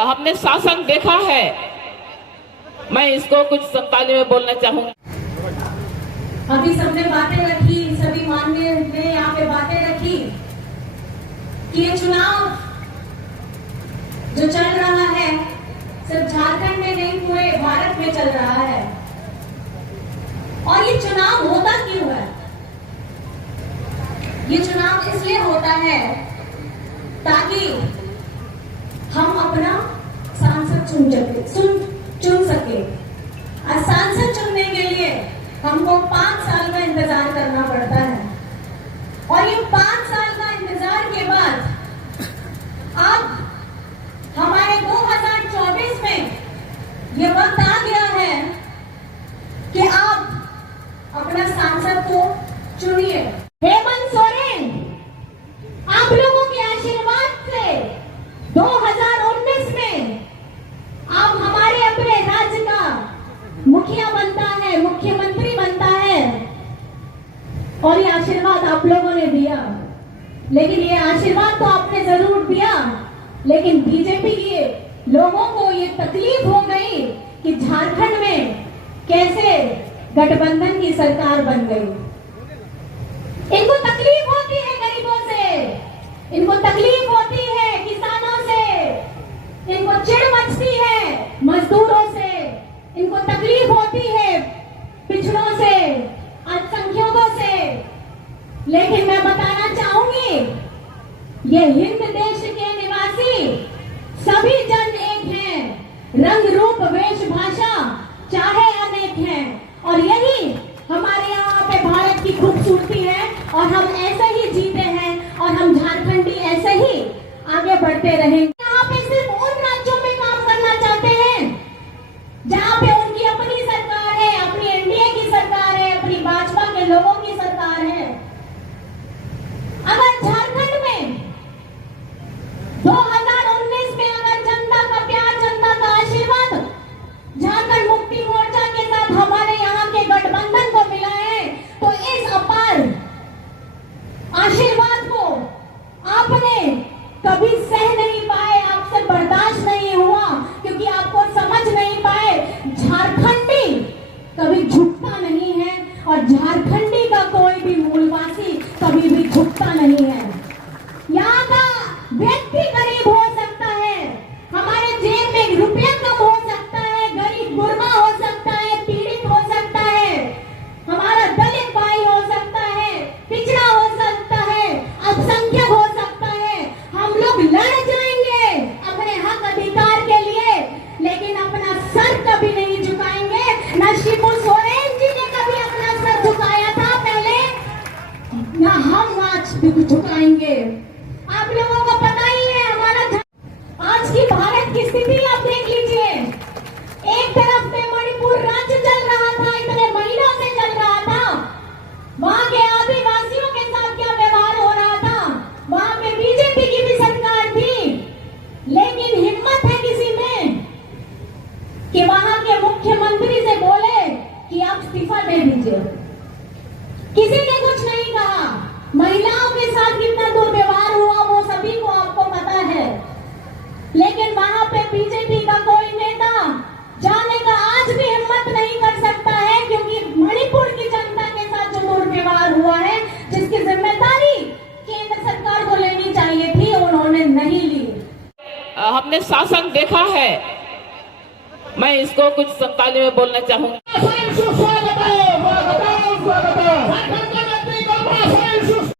हमने शासन देखा है। मैं इसको कुछ 47 में बोलना चाहूंगा। अभी सबने बातें रखी, सभी माननीय ने यहाँ पे बातें रखी कि ये चुनाव जो चल रहा है सिर्फ झारखंड में नहीं पूरे भारत में चल रहा है। और ये चुनाव होता क्यों है? ये चुनाव इसलिए होता है ताकि हम अपना सांसद चुन सके। और सांसद चुनने के लिए हमको 5 साल का इंतजार करना पड़ता है। और ये 5 साल का इंतजार के बाद अब हमारे 2024 में ये वक्त आ गया है कि आप अपना सांसद को चुनिए। हेमंत सोरेन, आप लोगों के आशीर्वाद से 2019 में आप हमारे अपने राज्य का मुखिया बनता है, मुख्यमंत्री बनता है। और ये आशीर्वाद आप लोगों ने दिया, लेकिन ये आशीर्वाद तो आपने जरूर दिया, लेकिन बीजेपी के लोगों को ये तकलीफ हो गई कि झारखंड में कैसे गठबंधन की सरकार बन गई। इनको तकलीफ होती है गरीबों से, इनको तकलीफ होती है किसानों से, इनको चिढ़ मचती है मजदूरों से, इनको तकलीफ होती है पिछड़ों से, अल्पसंख्यकों से। लेकिन मैं बताना चाहूंगी, ये हिंद देश के निवासी सभी जन एक हैं, रंग रूप वेशभाषा चाहे अनेक हैं। और यही हमारे यहाँ पे भारत की खूबसूरती है। और हम ऐसे ही जीते हैं और हम झारखंडी ऐसे ही आगे बढ़ते रहेंगे। यहाँ पे सिर्फ उन राज्यों में काम करना चाहते हैं जहाँ पे उनकी अपनी सरकार है, अपनी एनडीए की सरकार है, अपनी भाजपा के लोगों की सरकार है। अगर झारखंड में 2019 में अगर जनता का प्यार, जनता का आशीर्वाद झारखंड मुक्ति मोर्चा के साथ हमारे यहाँ के गठबंधन को मिला है, तो इस अपार आशीर्वाद को आपने कभी सह नहीं पाए, आपसे बर्दाश्त नहीं हुआ, क्योंकि आपको समझ नहीं पाए झारखंडी कभी झुकता नहीं है और झारखंडी का कोई भी मूलवासी कभी भी झुकता नहीं है। यहाँ का व्यक्ति गरीब हो सकता है, हमारे जेब में रुपया कम हो सकता है, गरीब गुरबा हो सकता है, पीड़ित हो सकता है, हमारा दलित भाई हो सकता है, पिछड़ा हो सकता है, अल्पसंख्यक हो सकता है। हम लोग लड़ जाएंगे अपने हक अधिकार के लिए, लेकिन अपना सर कभी नहीं झुकाएंगे। ना शिबू सोरेन जी ने कभी अपना सर झुकाया था पहले, ना हम आज भी झुकाएंगे। आप लोगों को पता ही है हमारा आज की भारत की स्थिति आप देख लीजिए। एक तरफ पे मणिपुर राज्य चल रहा था, इतने महीनों से चल रहा था, वहां के आदिवासियों के साथ क्या व्यवहार हो रहा था, वहां पे बीजेपी की भी सरकार थी। लेकिन हिम्मत है किसी में कि वहां के मुख्यमंत्री से बोले कि आप इस्तीफा दे दीजिए। किसी ने कुछ नहीं कहा। महिलाओं के साथ कितना दुर्व्यवहार हुआ वो सभी को आपको पता है। लेकिन वहां पे बीजेपी का कोई नेता जाने का आज भी हिम्मत नहीं कर सकता है, क्योंकि मणिपुर की जनता के साथ जो दुर्व्यवहार हुआ है, जिसकी जिम्मेदारी केंद्र सरकार को लेनी चाहिए थी, उन्होंने नहीं ली। हमने शासन देखा है। मैं इसको कुछ 47 में बोलना चाहूंगा।